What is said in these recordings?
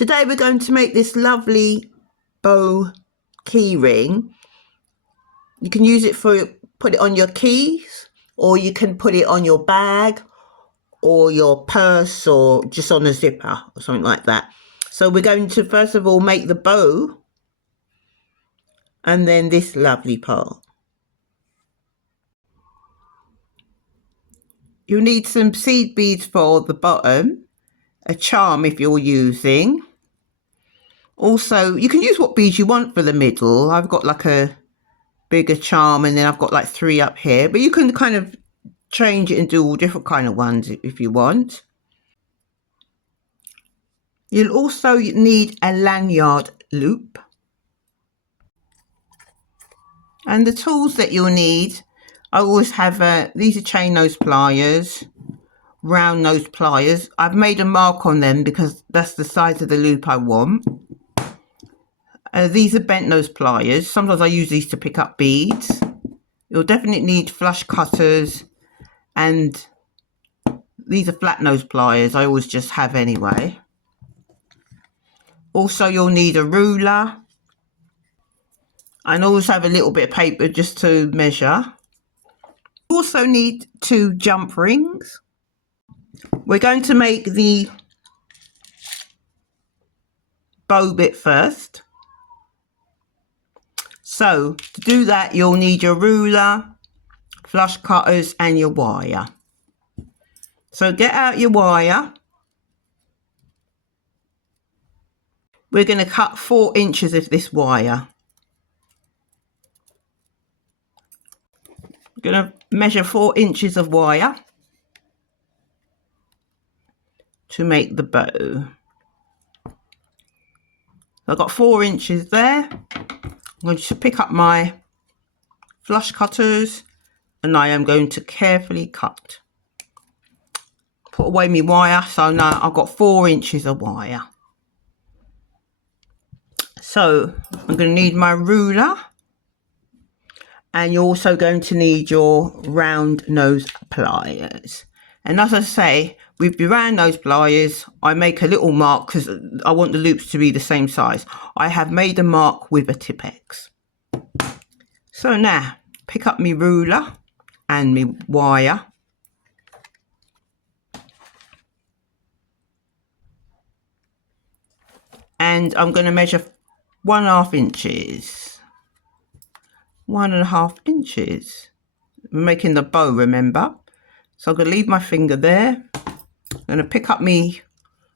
Today we're going to make this lovely bow key ring. You can use it for, put it on your keys, or you can put it on your bag or your purse, or just on a zipper or something like that. So we're going to first of all make the bow and then this lovely part. You'll need some seed beads for the bottom, a charm if you're using. Also, you can use what beads you want for the middle. I've got like a bigger charm, and then I've got like 3 up here, but you can kind of change it and do all different kind of ones if you want. You'll also need a lanyard loop. And the tools that you'll need, I always have, these are chain nose pliers, round nose pliers. I've made a mark on them because that's the size of the loop I want. These are bent nose pliers. Sometimes I use these to pick up beads. You'll definitely need flush cutters, and these are flat nose pliers. I always just have anyway. Also, you'll need a ruler, and always have a little bit of paper just to measure. You also need 2 jump rings. We're going to make the bow bit first. So to do that, you'll need your ruler, flush cutters and your wire. So get out your wire. We're going to cut 4 inches of this wire. We're going to measure 4 inches of wire to make the bow. I've got 4 inches there. I'm going to pick up my flush cutters, and I am going to carefully cut. Put away my wire, so now I've got 4 inches of wire. So I'm going to need my ruler, and you're also going to need your round nose pliers. And as I say, with the round nose pliers, I make a little mark because I want the loops to be the same size. I have made a mark with a Tipp-Ex. So now, pick up my ruler and my wire. And I'm going to measure 1.5 inches. 1.5 inches. I'm making the bow, remember? So I'm going to leave my finger there. I'm going to pick up my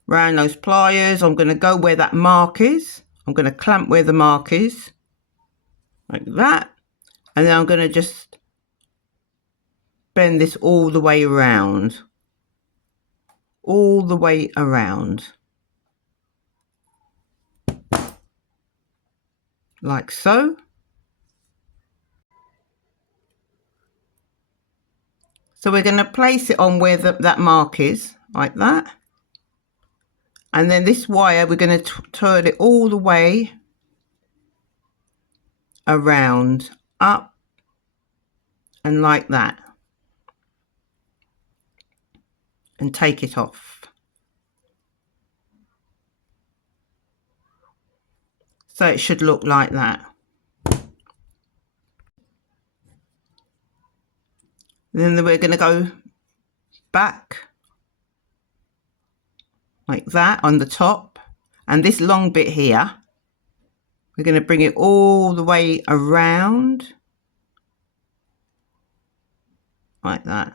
round nose pliers. I'm going to go where that mark is. I'm going to clamp where the mark is, like that. And then I'm going to just bend this all the way around. All the way around. Like so. So we're going to place it on where that mark is, like that. And then this wire, we're going to turn it all the way around, up, and like that. And take it off. So it should look like that. Then we're going to go back like that on the top, and this long bit here, we're going to bring it all the way around like that.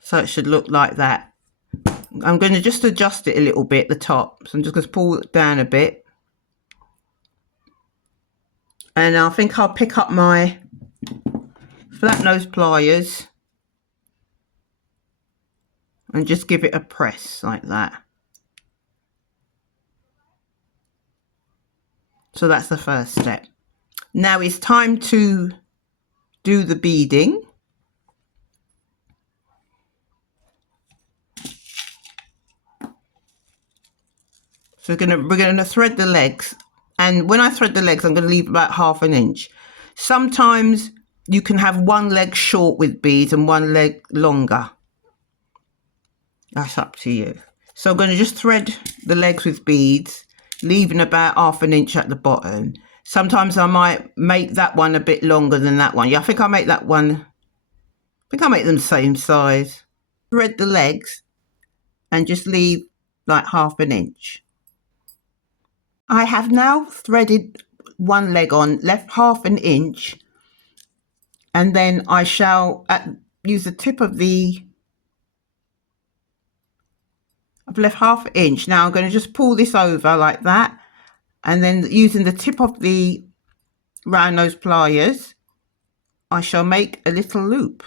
So it should look like that. I'm going to just adjust it a little bit, the top. So I'm just going to pull it down a bit. And I think I'll pick up my flat nose pliers and just give it a press like that. So that's the first step. Now it's time to do the beading. So we're gonna thread the legs, and when I thread the legs, I'm going to leave about 1/2 inch. Sometimes you can have one leg short with beads and one leg longer. That's up to you. So I'm going to just thread the legs with beads, leaving about 1/2 inch at the bottom. Sometimes I might make that one a bit longer than that one. Yeah, I think I'll make that one, I think I'll make them the same size. Thread the legs and just leave like 1/2 inch. I have now threaded one leg on, left 1/2 inch, and then I shall use the tip of the, I've left 1/2 inch. Now I'm going to just pull this over like that, and then using the tip of the round nose pliers, I shall make a little loop.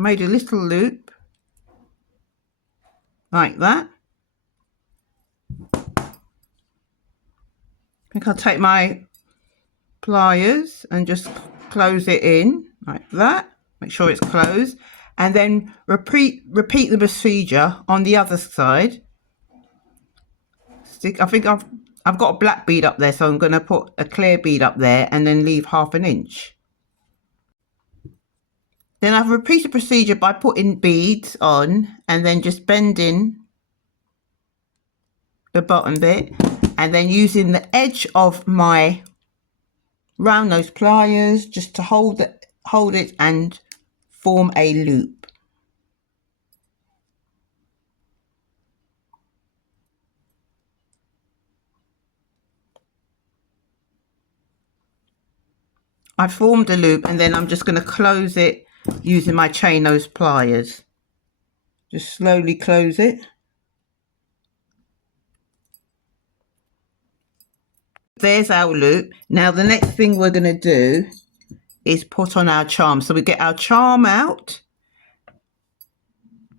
Made a little loop like that. I think I'll take my pliers and just close it in like that. Make sure it's closed, and then repeat the procedure on the other side. I think I've got a black bead up there, so I'm going to put a clear bead up there and then leave 1/2 inch. Then I've repeated the procedure by putting beads on and then just bending the bottom bit, and then using the edge of my round nose pliers just to hold it and form a loop. I formed a loop, and then I'm just going to close it using my chain nose pliers. Just slowly close it. There's our loop. Now the next thing we're going to do is put on our charm. So we get our charm out.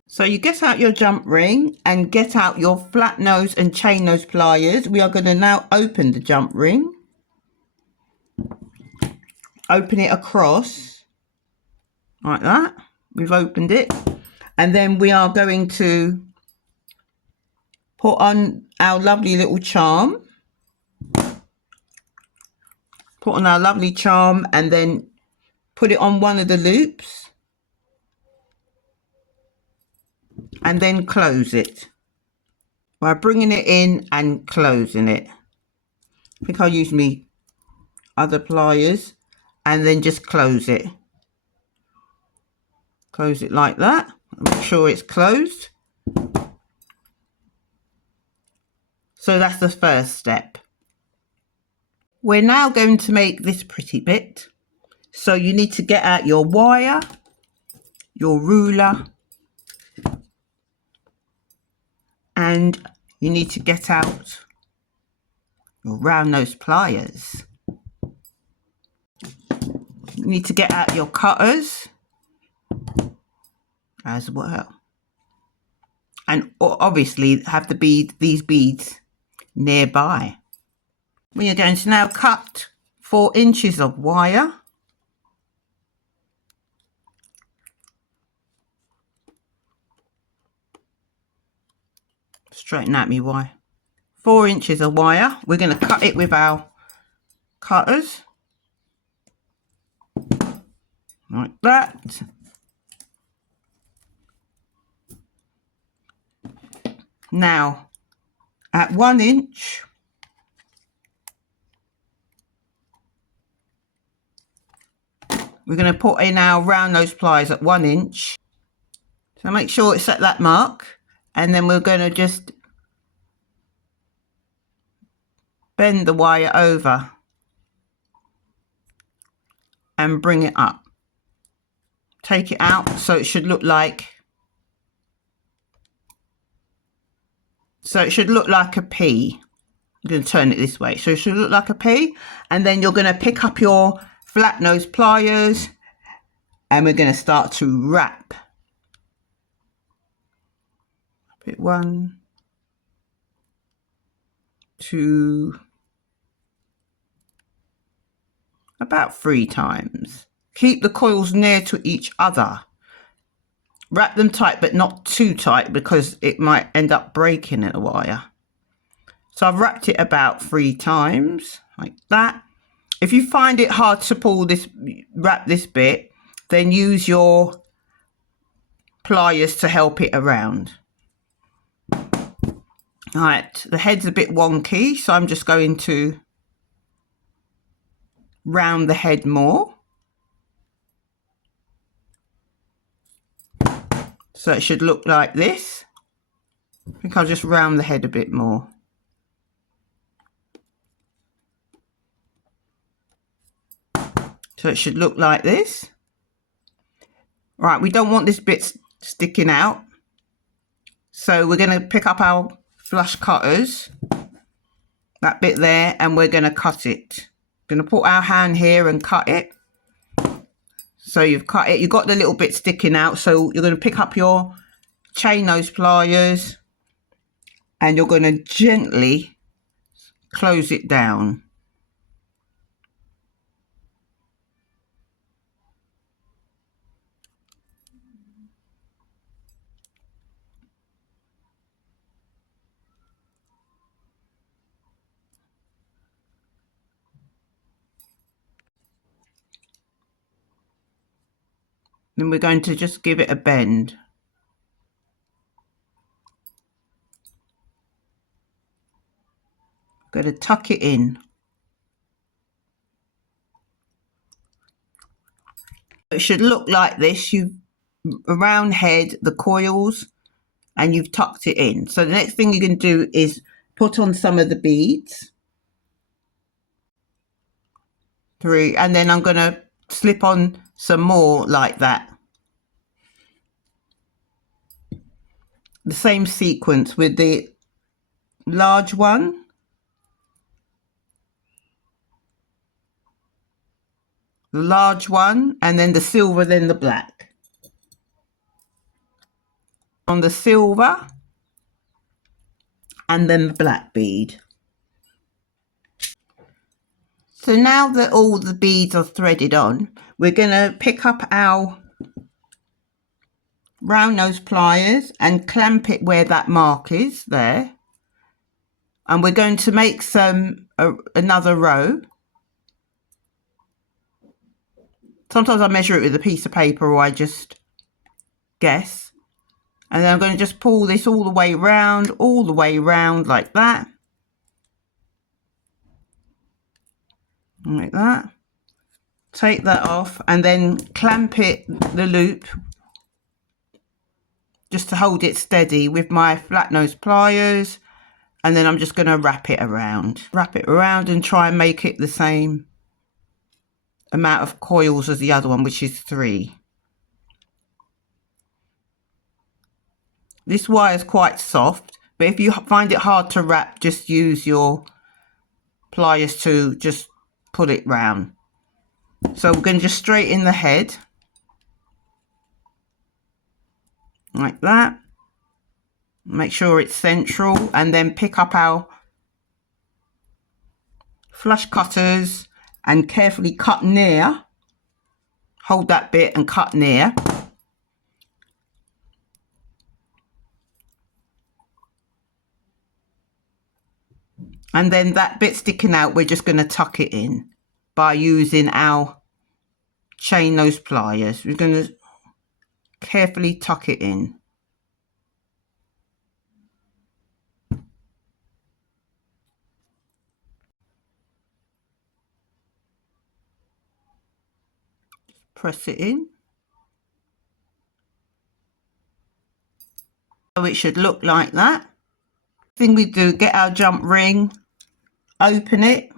So you get out your jump ring and get out your flat nose and chain nose pliers. We are going to now open the jump ring. Open it across like that. We've opened it, and then we are going to put on our lovely little charm. Put on our lovely charm and then put it on one of the loops and then close it by bringing it in and closing it. I think I'll use me other pliers and then just close it. Close it like that. Make sure it's closed. So that's the first step. We're now going to make this pretty bit. So you need to get out your wire, your ruler, and you need to get out your round nose pliers. You need to get out your cutters as well. And obviously have these beads nearby. We are going to now cut 4 inches of wire. Straighten out me wire. 4 inches of wire. We're going to cut it with our cutters. Like that. Now, at 1 inch, we're going to put in our round nose pliers at 1 inch. So make sure it's at that mark, and then we're going to just bend the wire over and bring it up. Take it out so it should look like, a P. I'm going to turn it this way. So it should look like a P, and then you're going to pick up your flat nose pliers and we're going to start to wrap. Put 1, 2, about 3 times. Keep the coils near to each other Wrap them tight, but not too tight because it might end up breaking in a wire. So I've wrapped it about 3 times like that. If you find it hard to pull this, wrap this bit, then use your pliers to help it around. All right, the head's a bit wonky, so I'm just going to round the head more. So it should look like this. I think I'll just round the head a bit more. So it should look like this. Right, we don't want this bit sticking out. So we're going to pick up our flush cutters, that bit there, and we're going to cut it. Going to put our hand here and cut it. So you've cut it, you've got the little bit sticking out. So you're going to pick up your chain nose pliers and you're going to gently close it down. Then we're going to just give it a bend. Going to tuck it in. It should look like this. You've around head, the coils, and you've tucked it in. So the next thing you can do is put on some of the beads. 3, and then I'm going to slip on some more like that. The same sequence with the large one, the large one, and then the silver, then the black. On the silver, and then the black bead. So now that all the beads are threaded on, we're going to pick up our round nose pliers and clamp it where that mark is there. And we're going to make another row. Sometimes I measure it with a piece of paper or I just guess. And then I'm going to just pull this all the way round like that. Like that. Take that off and then clamp it, the loop, just to hold it steady with my flat nose pliers. And then I'm just going to wrap it around. Wrap it around and try and make it the same amount of coils as the other one, which is 3. This wire is quite soft, but if you find it hard to wrap, just use your pliers to just pull it round. So we're going to just straighten the head like that. Make sure it's central, and then pick up our flush cutters and carefully cut near. Hold that bit and cut near. And then that bit sticking out, we're just going to tuck it in by using our chain nose pliers. We're going to carefully tuck it in. Press it in. So it should look like that. Thing we do, get our jump ring, open it.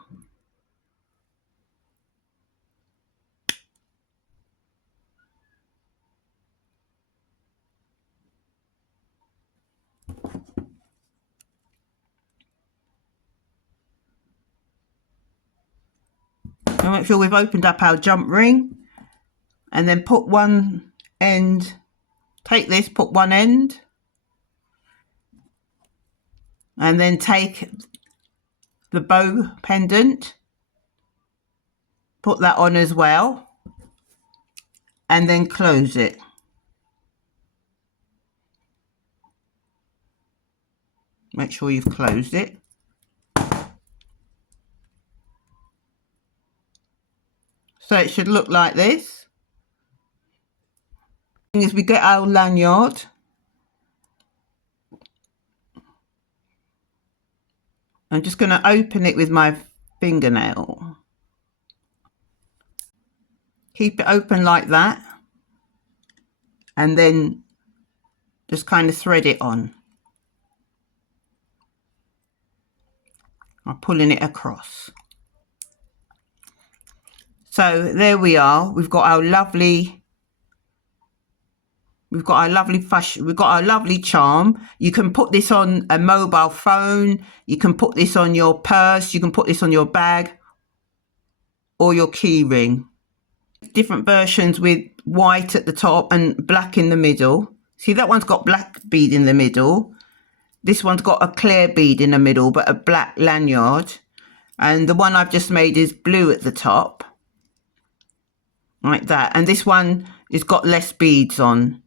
And make sure we've opened up our jump ring, and then put one end, take this, put one end, and then take the bow pendant, put that on as well, and then close it. Make sure you've closed it. So it should look like this. As we get our lanyard, I'm just going to open it with my fingernail. Keep it open like that, and then just kind of thread it on. I'm pulling it across. So there we are. We've got our lovely fashion. We've got our lovely charm. You can put this on a mobile phone. You can put this on your purse. You can put this on your bag or your key ring. Different versions with white at the top and black in the middle. See, that one's got black bead in the middle. This one's got a clear bead in the middle, but a black lanyard. And the one I've just made is blue at the top. Like that. And this one has got less beads on.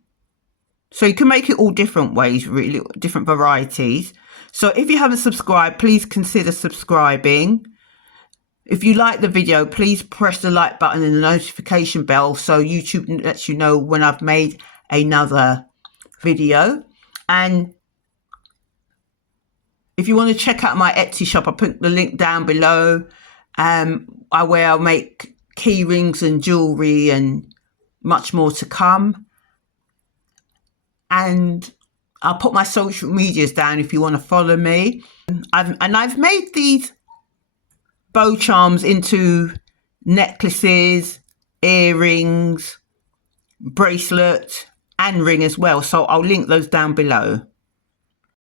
So you can make it all different ways, really, different varieties. So if you haven't subscribed, please consider subscribing. If you like the video, please press the like button and the notification bell so YouTube lets you know when I've made another video. And if you want to check out my Etsy shop, I'll put the link down below, where I'll make key rings and jewellery and much more to come. And I'll put my social medias down if you want to follow me. I've made these bow charms into necklaces, earrings, bracelet and ring as well. So I'll link those down below.